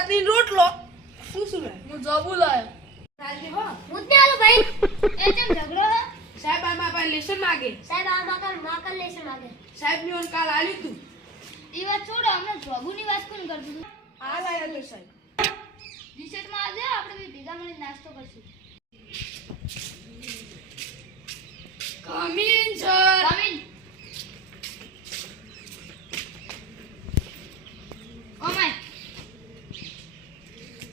ભાતની રોટલો શું શું લાય હું જાબુ લાય રાજી હો હું જ આલો ભાઈ એ કેમ ઝઘડો હે? સાહેબ આમાં પાસે લેસન માગે સાહેબ આ માકર લેશે માગે સાહેબ ની ઓન કાલ આલ્યું તું ઈ વાત છોડો અમે જોબુની વાત કોણ કરતું હતું આ લાયા તો સાહેબ રિસર્ચમાં આજે આપણે બે ભેગા મળીને નાસ્તો કરશું come in sir come in oh my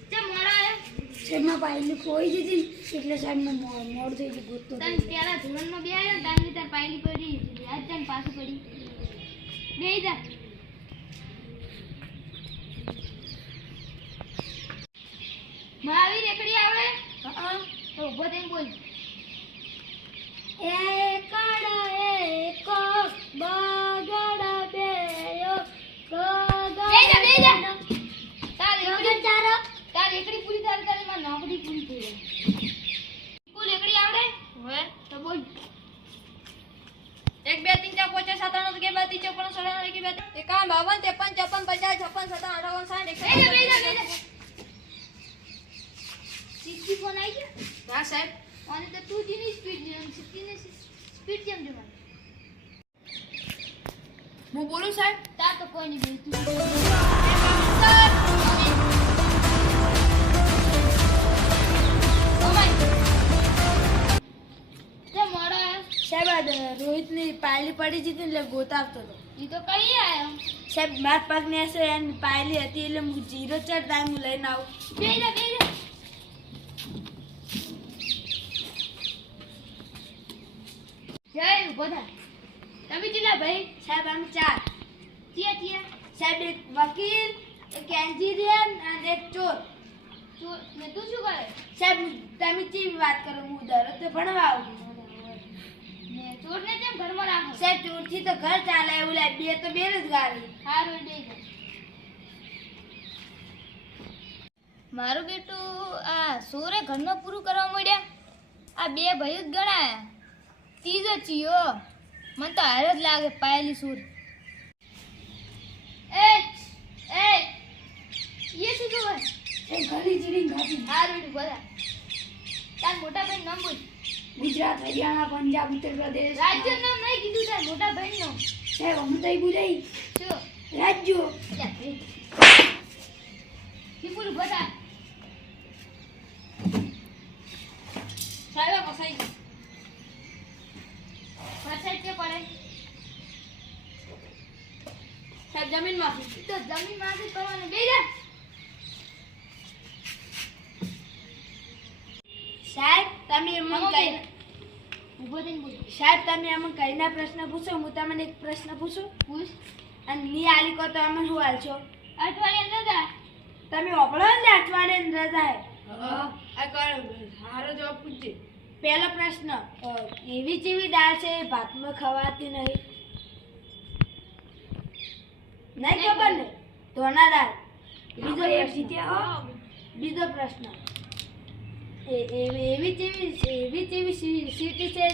તે મોડા હે સાહેબમાં પાયલી ખોઈ દીધી એટલે સાહેબમાં મોડ થઈ ગયું ગોતતો તન પેલા ધોરણમાં બે આવ્યો તારની તાર પાયલી પડી આજ તન પાછું પડી બેહી જા માવી રેકડી આવડે હા તો ઉભો થઈને બોલ એકડ એક બગડ બેયો બેહી જા તાર રેકડી પૂરી થાય તારે માં નોકરી પૂરી થઈ જાય કુલ રેકડી આવડે હવે તો બોલ 1 2 3 4 5 6 7 8 9 10 12 13 14 15 16 17 18 19 20 51 52 56 57 58 59 બેહી જા સિક્કી ફોન આવી ગયો હા સાહેબ અને તો તું જીની સ્પીડ જેમ સિક્કીને સ્પીડ જેમ જવાનું હું બોલું સાહેબ તાર તો કોઈ નહીં બોલતું સાહેબ આ રોહિતની પાયલી પડી જતી એટલે ગોતાવતો હતો ઈ તો કઈ આયો સાહેબ માર પગને હશે એની પાયલી હતી એટલે હું 0 4 ટાઈમ લઈને આવું બેહી જા જય ઉભો થા તમે કેટલા ભાઈ સાહેબ આમ 4 થયા સાહેબ એક વકીલ એક એન્જિનિયર અને એક ચોર ને તું શું કરે સાહેબ તમે કેવી વાત કરો હું દરરોજ તો ભણવા આવું ને ચોરને કેમ ઘરમાં રાખો સાહેબ ચોરથી તો ઘર ચાલે એવું લાગે બે તો બેરોજગારી હારું બેહી જા મારું બેટું આ સોરે ઘરમાં પૂરું કરવા મળ્યા આ બે ભાઈઓ જ ગણાયા ત્રીજો ચિયો મને તો હાર જ લાગે પાયેલી સુર એ શું જોવે સાહેબ ઘણી ચીડી ગાતી હાર બેટું બધા તાર મોટા ભાઈ નામ બોલ ગુજરાત હરિયાણા પંજાબ ઉત્તર પ્રદેશ રાજ્યનું નામ નહીં કીધું તાર મોટા ભાઈ નું સાહેબ અમે તો બોલાઈ શું રાજ્યો વિપુલ બધા સાહેબ ફસાઈ ગઈ વરસાદ કે પડે સાહેબ જમીનમાંથી તો જમીન માંથી કરવાનું બે જા સાહેબ તમે એમને કઈ ઉભો થઈને બોલ સાહેબ તમે અમને કઈના પ્રશ્ન પૂછો હું તમને એક પ્રશ્ન પૂછું પૂછ અને ની આલી કો તો અમને શું હાલ છો અઠવાડિયા ન જા તમે ઓપડો ને અઠવાડિયે રજા હે આ કર હારો જવાબ પૂછજે પહેલો પ્રશ્ન એવી જેવી દાળ છે એ ભાતમાં ખવાતી નહીં નહીં ખબર ને ધોના દાળ બીજો પ્રશ્ન એવી જેવી સીટી છે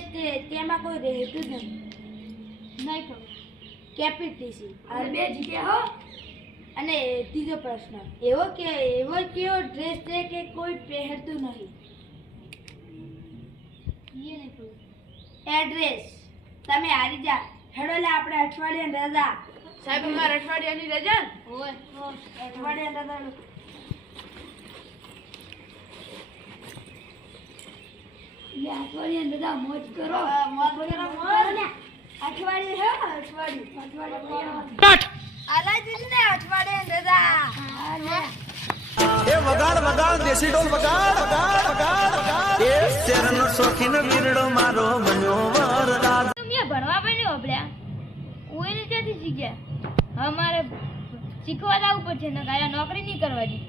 તેમાં કોઈ રહેતું જ નહીં નહીં ખબર કેપિટી અને બે જીત્યા હો અને ત્રીજો પ્રશ્ન એવો કેવો ડ્રેસ છે કે કોઈ પહેરતું નહીં એ નહીં ખબર એડ્રેસ તમે હારી જા હેડો લે આપણે અઠવાડિયાની રજા સાહેબ અમારા અઠવાડિયાની રજા ને? ઓય અઠવાડિયાની રજા અઠવાડિયાની રજા મોજ કરો મોજ કરો મોજ અઠવાડિયે હે અઠવાડિયે આલા દીદી ને અઠવાડિયાની રજા એ વગાડ દેશી ઢોલ વગાડ એ શેરનો શોખીન વીરડો મારો બન્યો વરરાજ તમે ભણવા પણ નહીં ઓબળ્યા ઓય ને ત્યાંથી શીખ્યા અમારે શીખવા જવું પડશે ને કાયા નોકરી નહીં કરવા દી